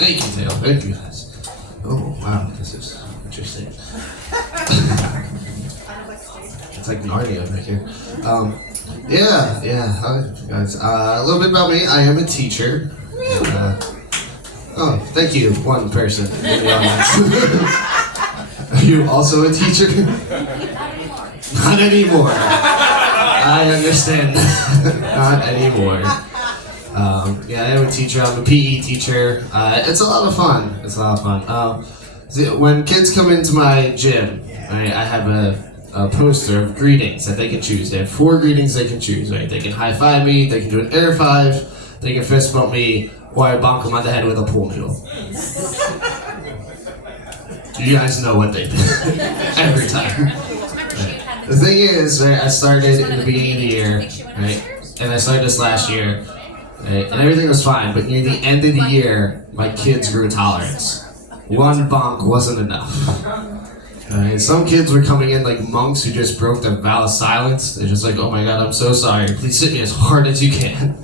Thank you, Taylor. Thank you, guys. Oh, wow, this is interesting. It's like Narnia right here. Hi, guys. A little bit about me. I am a teacher. Oh, thank you, one person in the audience. Are you also a teacher? Not anymore. I understand. Not anymore. I am a teacher. I'm a PE teacher. It's a lot of fun. When kids come into my gym, I have a poster of greetings that they can choose. They have 4 greetings they can choose. Right? They can high five me. They can do an air five. They can fist bump me, or I bonk them on the head with a pool noodle. You guys know what they do every time. Right. The thing is, right, I started in the beginning of the year, right, and I started this last year. Right, and everything was fine, but near the end of the year, my kids grew tolerance. 1 bonk wasn't enough. Right, some kids were coming in like monks who just broke their vow of silence. They're just like, oh my god, I'm so sorry. Please hit me as hard as you can.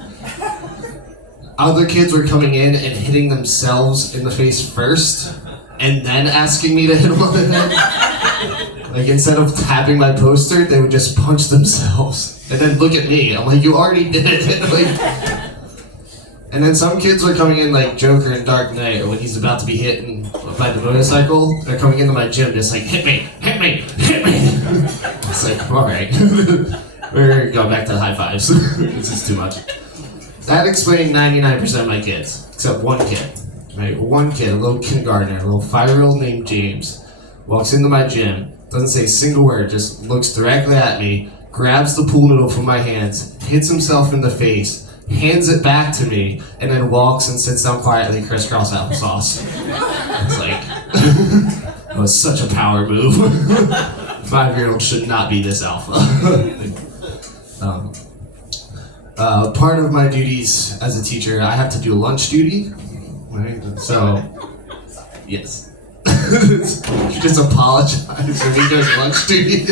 Other kids were coming in and hitting themselves in the face first, and then asking me to hit them on the head. Like, instead of tapping my poster, they would just punch themselves. And then look at me. I'm like, you already did it. Like, and then some kids were coming in like Joker in Dark Knight, or when he's about to be hit by the motorcycle. They're coming into my gym just like, hit me, hit me, hit me. It's like, alright. We're going back to the high fives. This is too much. That explained 99% of my kids, except one kid. Right? One kid, a little kindergartner, a little 5-year-old named James, walks into my gym, doesn't say a single word, just looks directly at me, grabs the pool noodle from my hands, hits himself in the face, hands it back to me, and then walks and sits down quietly, crisscross applesauce. It's like, that was such a power move. 5-year-old should not be this alpha. Part of my duties as a teacher, I have to do lunch duty. Right? So, yes. You just apologize for me doing lunch duty.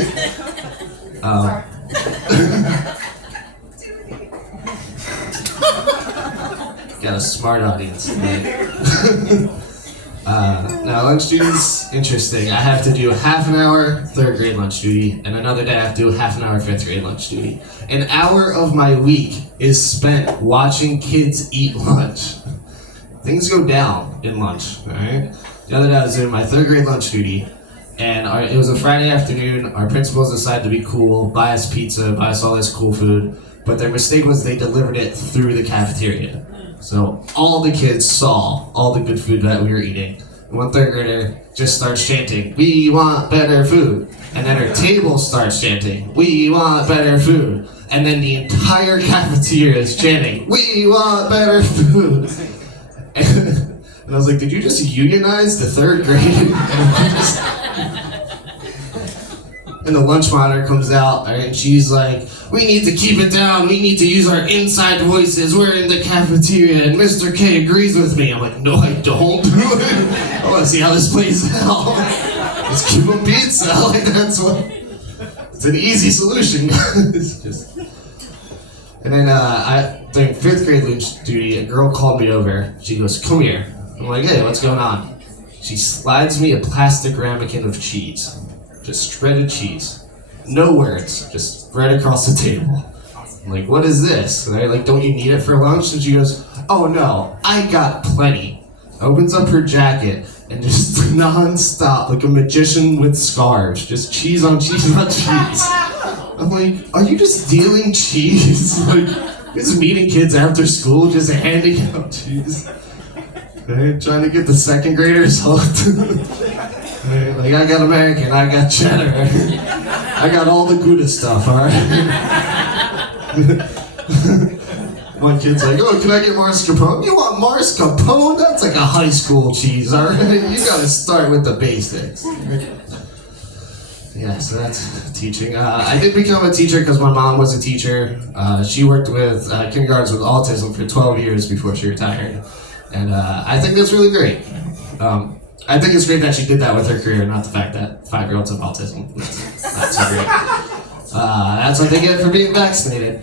Got a smart audience. Right? Now, lunch duty's interesting. I have to do half an hour 3rd grade lunch duty, and another day I have to do half an hour 5th grade lunch duty. An hour of my week is spent watching kids eat lunch. Things go down in lunch, alright? The other day I was doing my 3rd grade lunch duty, and it was a Friday afternoon. Our principals decided to be cool, buy us pizza, buy us all this cool food, but their mistake was they delivered it through the cafeteria. So all the kids saw all the good food that we were eating. And one 3rd grader just starts chanting, "We want better food." And then her table starts chanting, "We want better food." And then the entire cafeteria is chanting, "We want better food." And I was like, did you just unionize the 3rd grade? And the lunch monitor comes out, and she's like, "We need to keep it down. We need to use our inside voices. We're in the cafeteria, and Mr. K agrees with me." I'm like, no, I don't. I want to see how this plays out. Just give them pizza. Like, that's what. It's an easy solution, guys. And then during 5th grade lunch duty, a girl called me over. She goes, "Come here." I'm like, "Hey, what's going on?" She slides me a plastic ramekin of cheese. Just shredded cheese. No words, just right across the table. I'm like, "What is this?" And they're like, "Don't you need it for lunch?" And she goes, "Oh no, I got plenty." Opens up her jacket and just non-stop, like a magician with scarves, just cheese on cheese on cheese. I'm like, are you just dealing cheese? Like, just meeting kids after school, just handing out cheese. Right? Trying to get the 2nd graders hooked. Right? Like, I got American, I got cheddar. I got all the Gouda stuff, alright? One kid's like, "Oh, can I get mascarpone?" You want mascarpone? That's like a high school cheese, alright? You gotta start with the basics. Yeah, so that's teaching. I did become a teacher because my mom was a teacher. She worked with kindergartens with autism for 12 years before she retired. And I think that's really great. I think it's great that she did that with her career, not the fact that 5-year-olds have autism. That's so great. That's what they get for being vaccinated.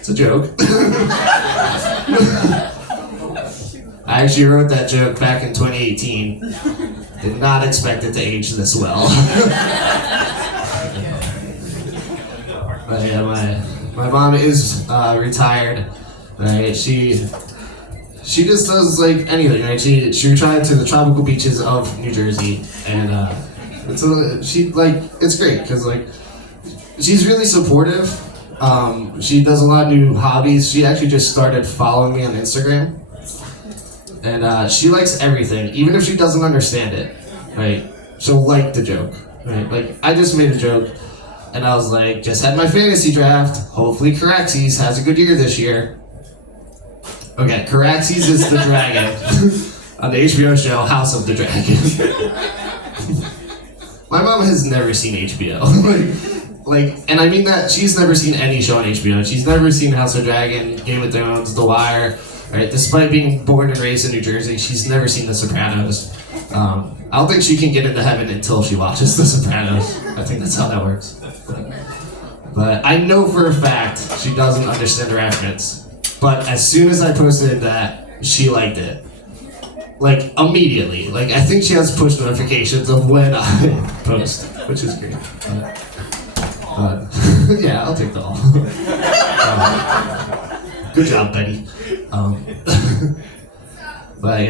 It's a joke. I actually wrote that joke back in 2018. Did not expect it to age this well. But yeah, my mom is retired. Right? She just does like anything. Right? She retired to the tropical beaches of New Jersey, and it's great because like she's really supportive. She does a lot of new hobbies. She actually just started following me on Instagram. And she likes everything, even if she doesn't understand it, right? She'll like the joke, right? Like, I just made a joke, and I was like, just had my fantasy draft. Hopefully Caraxes has a good year this year. Okay, Caraxes is the dragon on the HBO show House of the Dragon. My mom has never seen HBO. And I mean that she's never seen any show on HBO. She's never seen House of Dragon, Game of Thrones, The Wire. Right? Despite being born and raised in New Jersey, she's never seen The Sopranos. I don't think she can get into heaven until she watches The Sopranos. I think that's how that works. But I know for a fact she doesn't understand the reference. But as soon as I posted that, she liked it. Like, immediately. Like, I think she has push notifications of when I post, which is great. Yeah, I'll take the all. Good job, Betty. But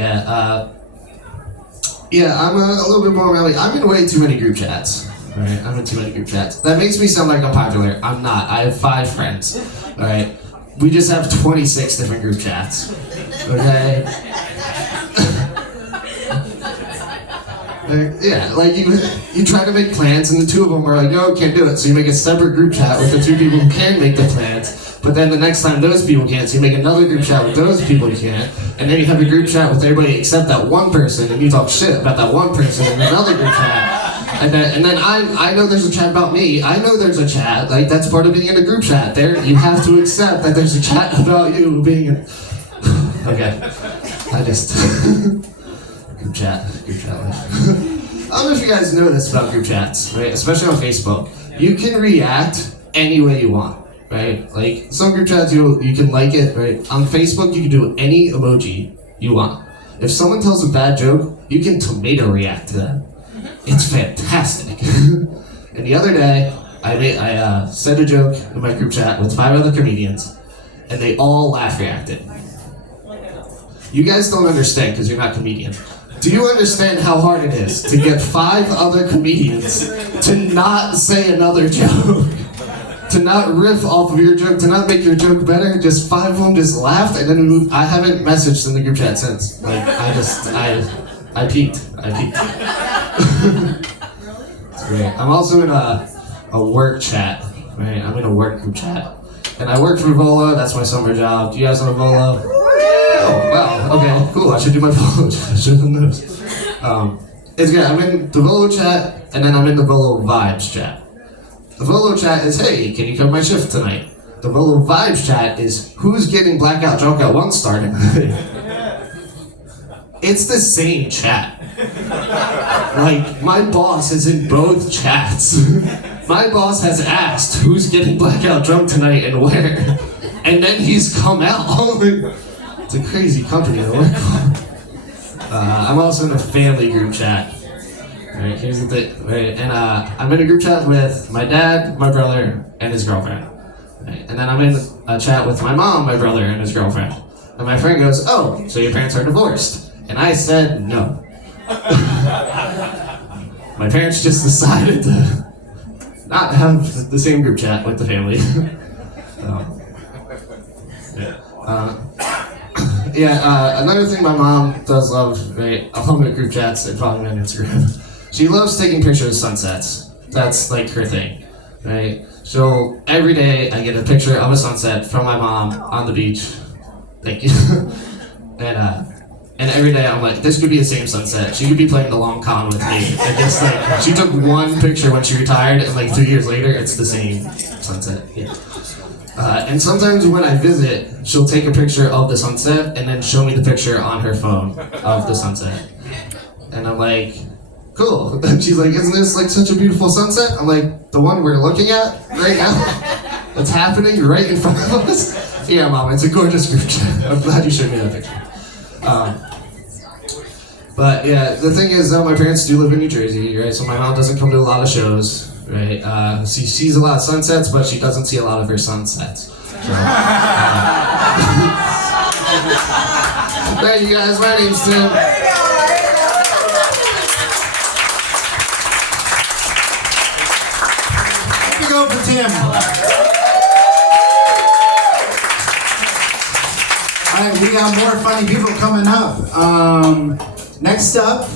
yeah, I'm a little bit more rally. I'm in way too many group chats. Alright, I'm in too many group chats. That makes me sound like I'm popular. I'm not. I have 5 friends. Alright, we just have 26 different group chats. Okay. You try to make plans, and the 2 of them are like, no, can't do it. So you make a separate group chat with the 2 people who can make the plans. But then the next time those people can't, so you make another group chat with those people who can't, and then you have a group chat with everybody except that one person, and you talk shit about that one person in another group chat. And then I know there's a chat about me. I know there's a chat. Like, that's part of being in a group chat. There, you have to accept that there's a chat about you being in... Okay. I just... Group chat life. I don't know if you guys know this about group chats, right? Especially on Facebook. You can react any way you want, right? Like, some group chats, you can like it, right? On Facebook, you can do any emoji you want. If someone tells a bad joke, you can tomato react to them. It's fantastic. And the other day, I said a joke in my group chat with 5 other comedians, and they all laugh reacted. You guys don't understand because you're not comedians. Do you understand how hard it is to get 5 other comedians to not say another joke? To not riff off of your joke, to not make your joke better? Just 5 of them just laughed, and then I haven't messaged in the group chat since. Like, I peaked. It's great. I'm also in a work chat, right? I'm in a work group chat. And I work for Volo, that's my summer job. Do you guys know Volo? Oh, wow, okay, cool, I should do my Volo chat, I should have known this. It's good, I'm in the Volo chat, and then I'm in the Volo Vibes chat. The Volo chat is, hey, can you cover my shift tonight? The Volo Vibes chat is, who's getting blackout drunk at once starting? It's the same chat. Like, my boss is in both chats. My boss has asked, who's getting blackout drunk tonight and where? And then he's come out. It's a crazy company to work for. I'm also in a family group chat. Right, here's the thing, right, and I'm in a group chat with my dad, my brother, and his girlfriend. Right? And then I'm in a chat with my mom, my brother, and his girlfriend. And my friend goes, oh, so your parents are divorced? And I said, no. My parents just decided to not have the same group chat with the family. Another thing my mom does love, right, along with group chats and following me on Instagram, she loves taking pictures of sunsets. That's like her thing, right? So every day I get a picture of a sunset from my mom on the beach. Thank you. And every day I'm like, this could be the same sunset. She could be playing the long con with me. And just like, she took one picture when she retired, and like 2 years later, it's the same sunset. Yeah. And sometimes when I visit, she'll take a picture of the sunset and then show me the picture on her phone of the sunset. And I'm like, cool. And she's like, isn't this like such a beautiful sunset? I'm like, the one we're looking at right now? That's happening right in front of us? Yeah, Mom, it's a gorgeous group chat. I'm glad you showed me that picture. But yeah, the thing is, though, my parents do live in New Jersey, right? So my mom doesn't come to a lot of shows, right? She sees a lot of sunsets, but she doesn't see a lot of her sunsets. So, thank you guys. My name's Tim. Let me go for Tim. All right, we got more funny people coming up. Next up,